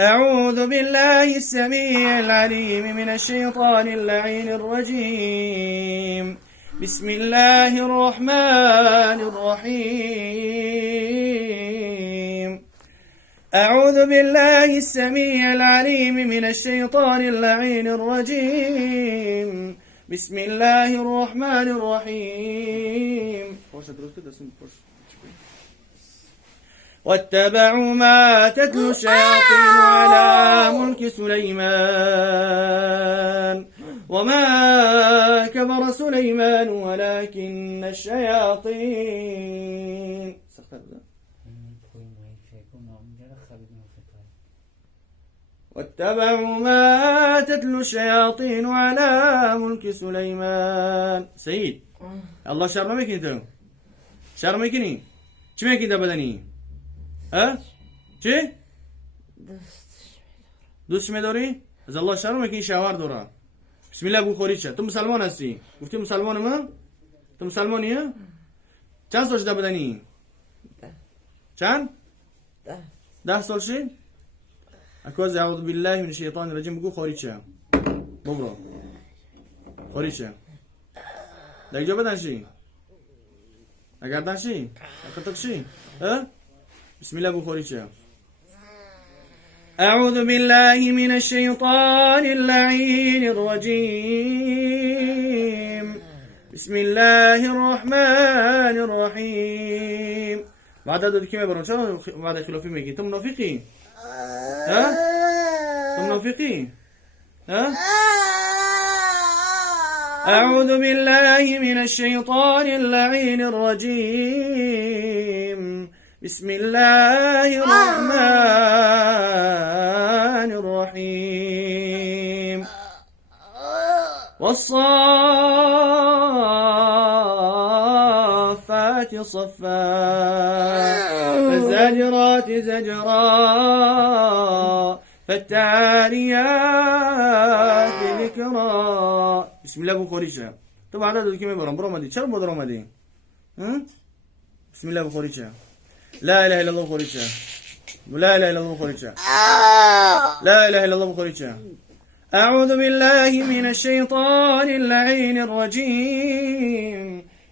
أعوذ بالله السميع العليم من الشيطان اللعين الرجيم. بسم الله الرحمن الرحيم. أعوذ بالله السميع العليم من الشيطان اللعين الرجيم. بسم الله الرحمن الرحيم. واتبعوا ما تتلو الشياطين على ملك سليمان وما كفر سليمان ولكن الشياطين واتبعوا ما تتلو الشياطين على ملك سليمان. سيد الله شر ما يكني ترى شر ما يكني شو ما يكني بدني ها چه دوست می‌داری از الله شرم میکنی شاور داره. بسم الله بگو خوری چه تو مسلمان هستی گفتی مسلمان من تو مسلمانی ها چند سال شده بدنی چند 10 سال شد اکوز اعوذ بالله من الشیطان الرجیم بگو خوری چه بگو خوری چه دیگه بدن شی اگر دن شی اکتک شی ها بسم الله بخوريشا. أعوذ بالله من الشيطان اللعين الرجيم. بسم الله الرحمن الرحيم. بعد هذا كيف يبرون شو بعد خلافي ميكي تم منافقين ها تم منافقين ها. أعوذ بالله من الشيطان اللعين الرجيم. بسم الله الرحمن الرحيم. والصافات صفا فالزاجرات زجرا فالتاليات ذكرا. بسم الله بخوريشا. طبعا هذا كيف يبرم برمدي شرب برمدي بسم الله بخوريشا. لا إله إلا الله بخوريشا. لا إله إلا الله بخوريشا. لا إله إلا الله بخوريشا. أعوذ بالله من الشيطان اللعين الرجيم.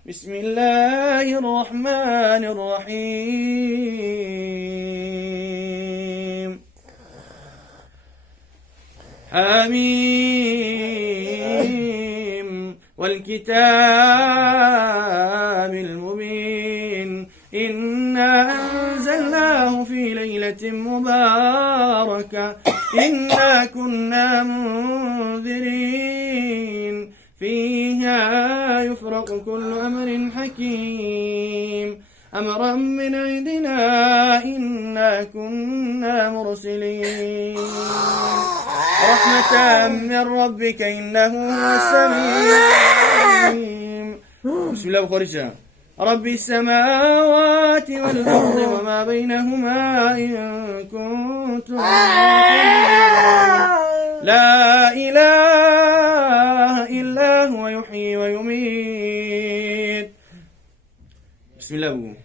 بسم الله الرحمن الرحيم. حميم والكتاب المبين. إنا أنزلناه في ليلة مباركة إنا كنا منذرين فيها يفرق كل أمر حكيم أمرا من عندنا إنا كنا مرسلين رحمة من ربك إنه هو السميع العليم. بسم الله بخوريشا. رب السماوات والأرض وما بينهما إن كنتم لا إله إلا هو يحيي ويميت. بسم الله بقول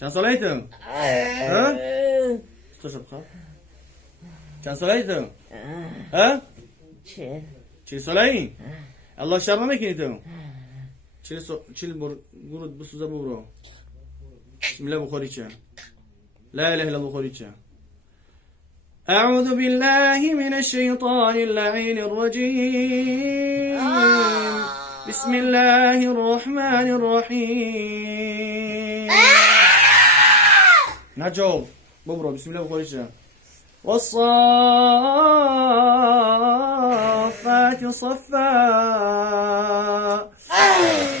كان صليته ها استشرب خاف كان صليته ها چی صلایی الله شر نمیکنی تو چیل گرود بسوزه برو. بسم الله بخوری چه لا إله إلا الله بخوری چه. أعوذ بالله من الشيطان اللعين الرجيم. بسم الله الرحمن الرحيم. نجاوب ببرو. بسم الله بخوری چه. والصافات صفا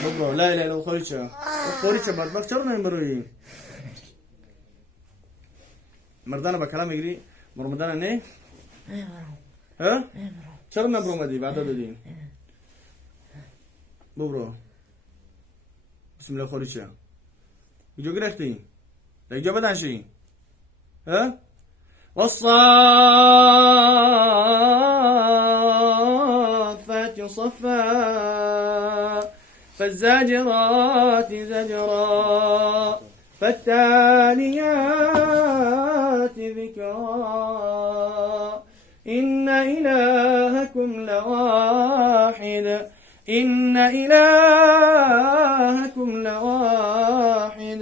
ببرو. لا إله إلا الله بخوری چه بخوری چه بدبخت چرا نمیبروی مردانه با کلام میگیری مرمدانه نه ها چرا نبرومدی بعد دادی ببرو. بسم الله بخوری چه کجا گرفتی دیگه بدن شی ها. والصافات صفا فالزاجرات زجرا فالتاليات ذكرا لواحد إن إلهكم لواحد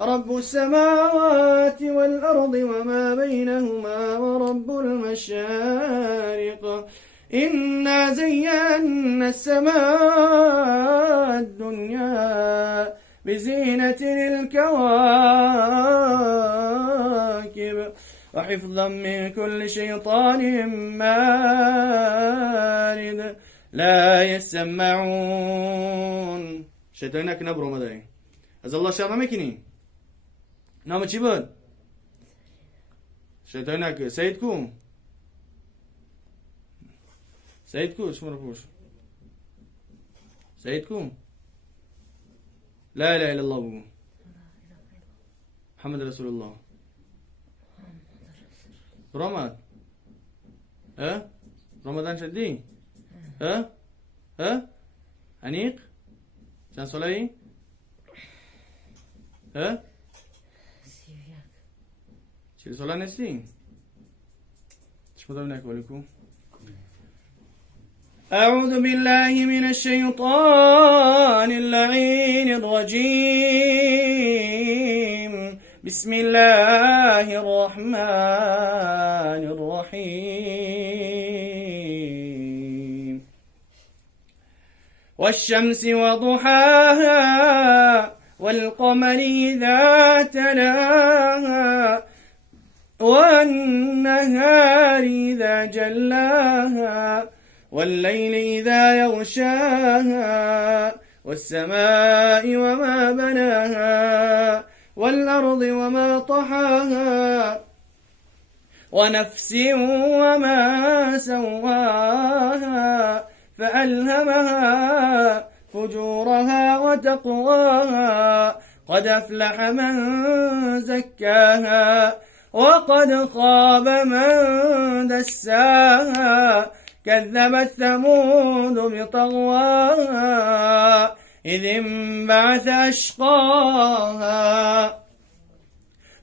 رب السماوات والأرض وما بينهما ورب المشارق إنا زينا السماء الدنيا بزينة الكواكب وحفظا من كل شيطان مارد لا يسمعون شيطانك نبرو مدعي از الله شر نمیکنی نام چی بود؟ شیطانک سید کو؟ سید کو؟ شما رو پوش سید کو؟ لا اله الا الله بگو محمد رسول الله رمضان ها رمضان شدی ها انیق چند ساله ای ها 40 ساله نیستی چی مدام نکولی کو أعوذ بالله من الشيطان اللعين الرجيم بسم الله الرحمن الرحيم والشمس وضحاها والقمر إذا تلاها والنهار إذا جلاها والليل إذا يغشاها والسماء وما بناها والأرض وما طحاها ونفس وما سواها فألهمها فجورها وتقواها قد أفلح من زكاها وقد خاب من دساها كذبت ثمود بطغواها إذ انبعث أشقاها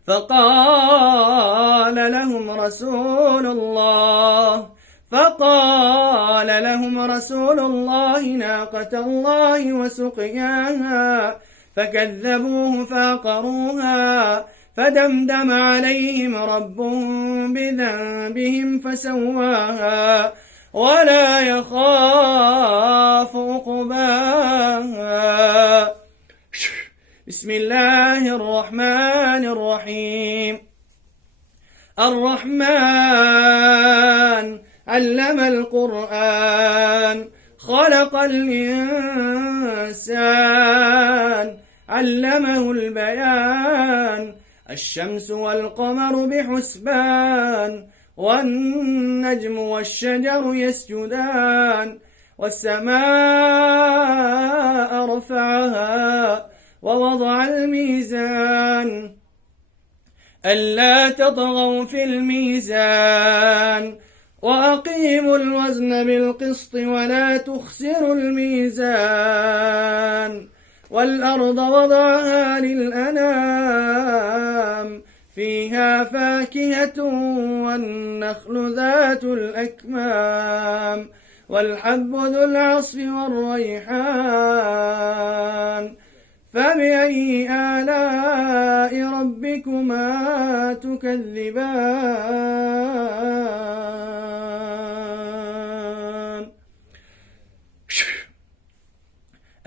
فقال لهم رسول الله ناقة الله وسقياها فكذبوه فعقروها فدمدم عليهم ربهم بذنبهم فسواها ولا يخاف عقباها بسم الله الرحمن الرحيم الرحمن علم القرآن خلق الإنسان علمه البيان الشمس والقمر بحسبان والنجم والشجر يسجدان والسماء رفعها ووضع الميزان ألا تطغوا في الميزان وأقيموا الوزن بالقسط ولا تخسروا الميزان والأرض وضعها للأنام فيها فاكهة والنخل ذات الأكمام والحب ذو العصف والريحان فبأي آلاء ربكما تكذبان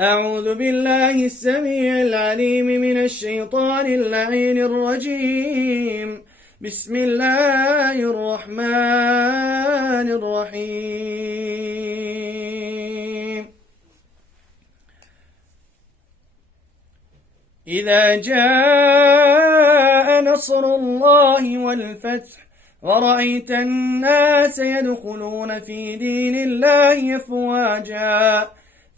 أعوذ بالله السميع العليم من الشيطان اللعين الرجيم بسم الله الرحمن الرحيم إذا جاء نصر الله والفتح ورأيت الناس يدخلون في دين الله أفواجا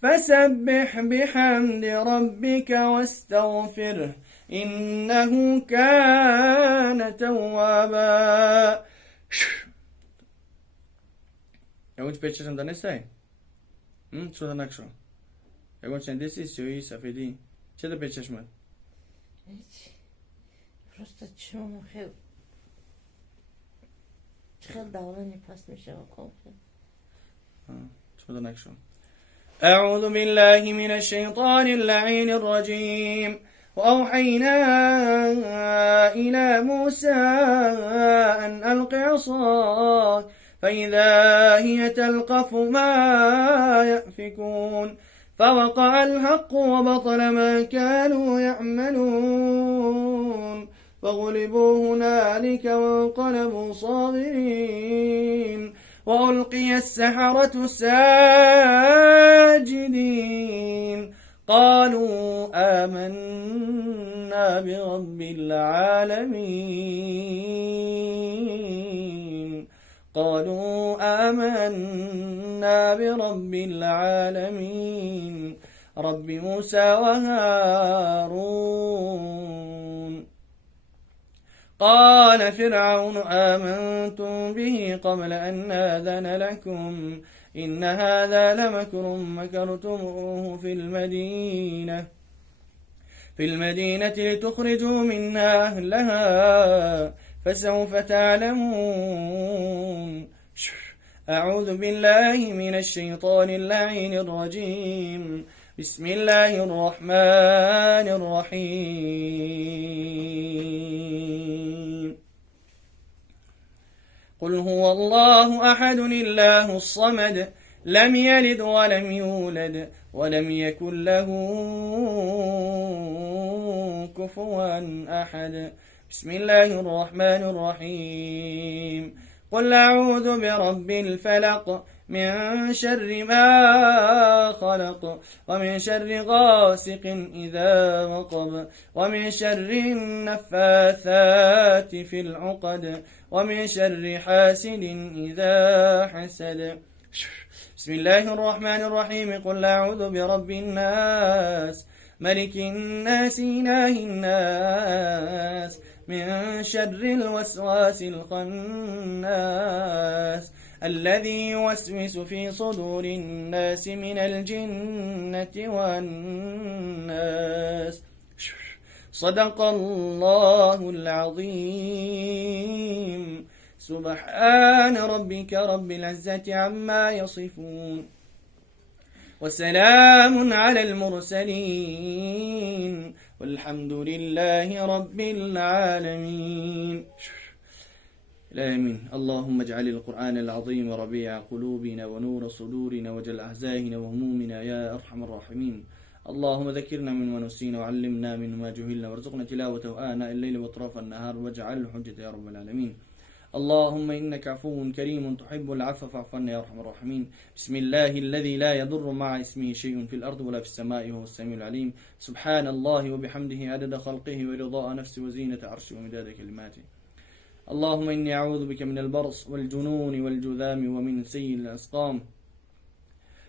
فسبح بحمد ربك واستغفره إنه كان توابا. اون پیچش هم دانسته؟ شو نکشو. اون چند دستی سیویی سفیدی. چه ده پیچش مد؟ هیچ. просто چون خیلی دورانی پس میشه و کنفه. تفضل نكشف. أعوذ بالله من الشيطان اللعين الرجيم. وأوحينا إلى موسى أن ألق عصاك فإذا هي تلقف ما يأفكون فوقع الحق وبطل ما كانوا يعملون فغلبوا هنالك وانقلبوا صاغرين وألقي السحرة ساجدين قالوا آمنا برب العالمين رب موسى وهارون. قال فرعون آمنتم به قبل أن آذن لكم إن هذا لمكر مكرتموه في المدينة لتخرجوا منها أهلها فسوف تعلمون. أعوذ بالله من الشيطان اللعين الرجيم. بسم الله الرحمن الرحيم. قل هو الله أحد الله الصمد لم يلد ولم يولد ولم يكن له كفوا أحد. بسم الله الرحمن الرحيم. قل أعوذ برب الفلق من شر ما خلق ومن شر غاسق إذا وقب ومن شر النفاثات في العقد ومن شر حاسد إذا حسد. بسم الله الرحمن الرحيم. قل أعوذ برب الناس ملك الناس إله الناس من شر الوسواس الخناس الذي يوسوس في صدور الناس من الجنة والناس. صدق الله العظيم. سبحان ربك رب العزة عما يصفون وسلام على المرسلين والحمد لله رب العالمين. آمين. اللهم اجعل القرآن العظيم ربيع قلوبنا ونور صدورنا وجل أحزاننا وهمومنا يا أرحم الراحمين. اللهم ذكرنا من ونسينا وعلمنا من ما جهلنا وارزقنا تلاوته آناء الليل وأطراف النهار واجعله حجة يا رب العالمين. اللهم إنك عفو كريم تحب العفو فاعف عنا يا أرحم الراحمين. بسم الله الذي لا يضر مع اسمه شيء في الأرض ولا في السماء وهو السميع العليم. سبحان الله وبحمده عدد خلقه ورضاء نفسه وزينة عرشه ومداد كلماته. اللهم إني أعوذ بك من البرص والجنون والجذام ومن سيء الأسقام.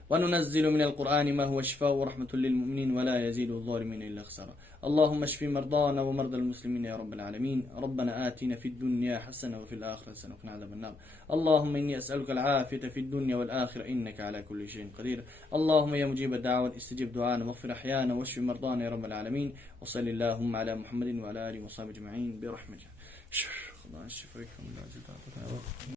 وننزل من القرآن ما هو شفاء ورحمة للمؤمنين ولا يزيد الظالمين إلا خسارة. اللهم اشف مرضانا ومرضى المسلمين يا رب العالمين. ربنا آتنا في الدنيا حسنة وفي الآخرة حسنة وقنا عذاب النار. اللهم إني أسألك العافية في الدنيا والآخرة إنك على كل شيء قدير. اللهم يا مجيب الدعوة استجب دعانا واغفر أحيانا واشف مرضانا يا رب العالمين. وصل اللهم على محمد وعلى آله وصحبه أجمعين برحمتك.